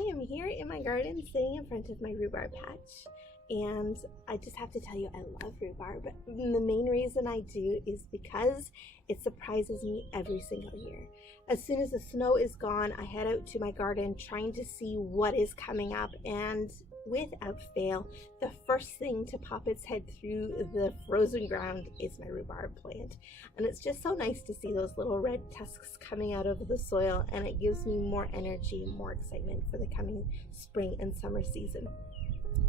I am here in my garden sitting in front of my rhubarb patch, and I just have to tell you I love rhubarb. And the main reason I do is because it surprises me every single year. As soon as the snow is gone, I head out to my garden trying to see what is coming up, and without fail, the first thing to pop its head through the frozen ground is my rhubarb plant. And it's just so nice to see those little red tusks coming out of the soil, and it gives me more energy, more excitement for the coming spring and summer season.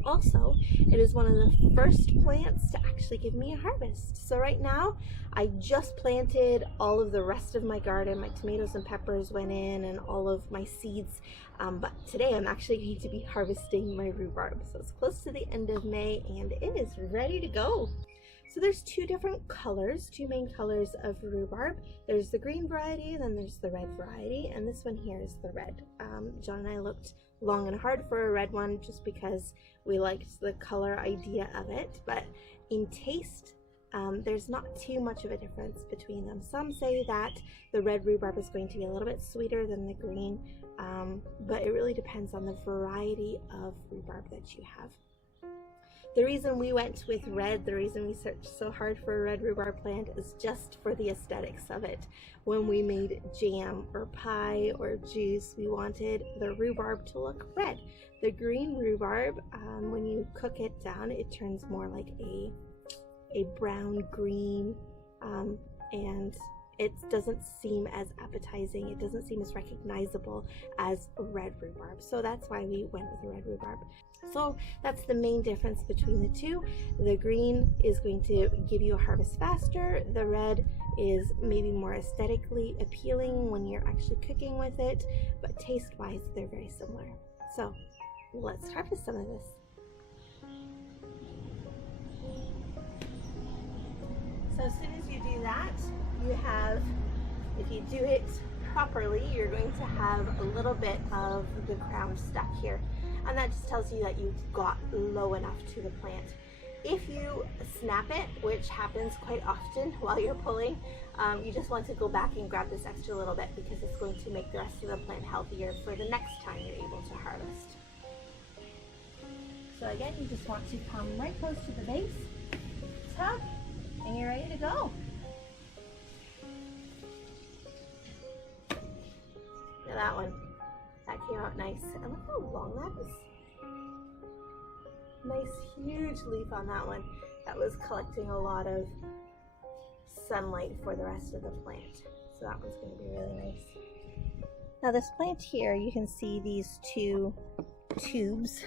Also, it is one of the first plants to actually give me a harvest. So right now, I just planted all of the rest of my garden. My tomatoes and peppers went in and all of my seeds. But today I'm actually going to be harvesting my rhubarb. So it's close to the end of May and it is ready to go. So there's two different colors, two main colors of rhubarb. There's the green variety, then there's the red variety, and this one here is the red. John and I looked long and hard for a red one just because we liked the color idea of it, but in taste, there's not too much of a difference between them. Some say that the red rhubarb is going to be a little bit sweeter than the green, but it really depends on the variety of rhubarb that you have. The reason we went with red, the reason we searched so hard for a red rhubarb plant is just for the aesthetics of it. When we made jam or pie or juice, we wanted the rhubarb to look red. The green rhubarb, when you cook it down, it turns more like a brown green, and it doesn't seem as appetizing. It doesn't seem as recognizable as red rhubarb. So that's why we went with the red rhubarb. So that's the main difference between the two. The green is going to give you a harvest faster. The red is maybe more aesthetically appealing when you're actually cooking with it, but taste-wise, they're very similar. So let's harvest some of this. So as soon as you do that, you have, if you do it properly, you're going to have a little bit of the crown stuck here. And that just tells you that you've got low enough to the plant. If you snap it, which happens quite often while you're pulling, you just want to go back and grab this extra little bit because it's going to make the rest of the plant healthier for the next time you're able to harvest. So again, you just want to come right close to the base, tug, and you're ready to go. Look at that one. That came out nice. And look how long that is. Nice huge leaf on that one. That was collecting a lot of sunlight for the rest of the plant. So that one's going to be really nice. Now this plant here, you can see these two tubes.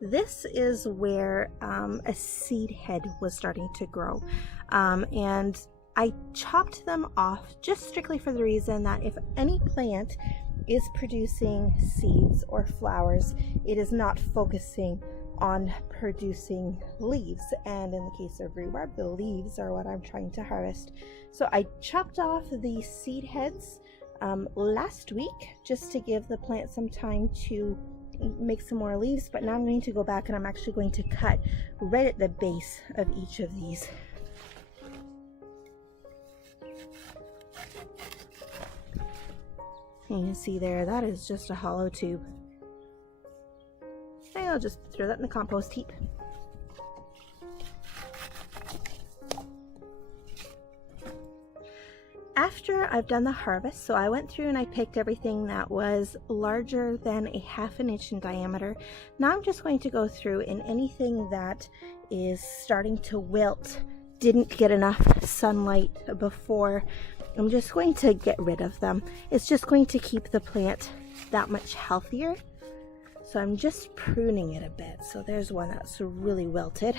This is where a seed head was starting to grow. And I chopped them off just strictly for the reason that if any plant is producing seeds or flowers, it is not focusing on producing leaves. And in the case of rhubarb, the leaves are what I'm trying to harvest. So I chopped off the seed heads last week just to give the plant some time to make some more leaves, but now I'm going to go back and I'm actually going to cut right at the base of each of these. And you can see there, that is just a hollow tube. And I'll just throw that in the compost heap. After I've done the harvest, so I went through and I picked everything that was larger than a ½ an inch in diameter. Now I'm just going to go through and anything that is starting to wilt, didn't get enough sunlight before, I'm just going to get rid of them. It's just going to keep the plant that much healthier. So I'm just pruning it a bit. So there's one that's really wilted.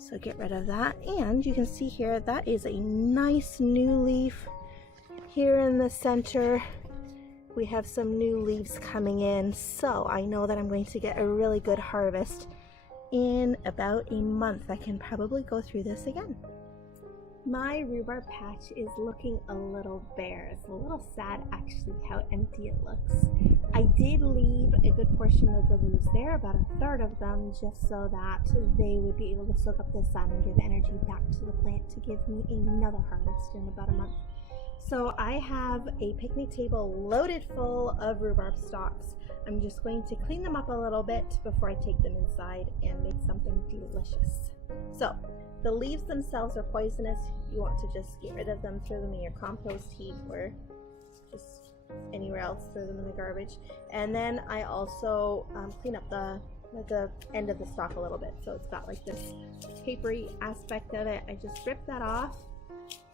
So get rid of that. And you can see here, that is a nice new leaf. Here in the center, we have some new leaves coming in. So I know that I'm going to get a really good harvest in about a month. I can probably go through this again. My rhubarb patch is looking a little bare. It's a little sad actually how empty it looks. I did leave a good portion of the leaves there, about a third of them, just so that they would be able to soak up the sun and give energy back to the plant to give me another harvest in about a month. So I have a picnic table loaded full of rhubarb stalks. I'm just going to clean them up a little bit before I take them inside and make something delicious. So the leaves themselves are poisonous. You want to just get rid of them, throw them in your compost heap or just anywhere else, throw them in the garbage. And then I also clean up the end of the stalk a little bit, so it's got like this papery aspect of it. I just rip that off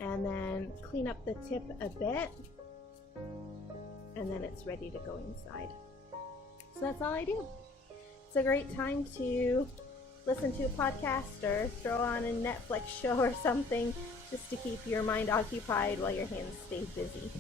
and then clean up the tip a bit, and then it's ready to go inside. So that's all I do. It's a great time to listen to a podcast or throw on a Netflix show or something, just to keep your mind occupied while your hands stay busy.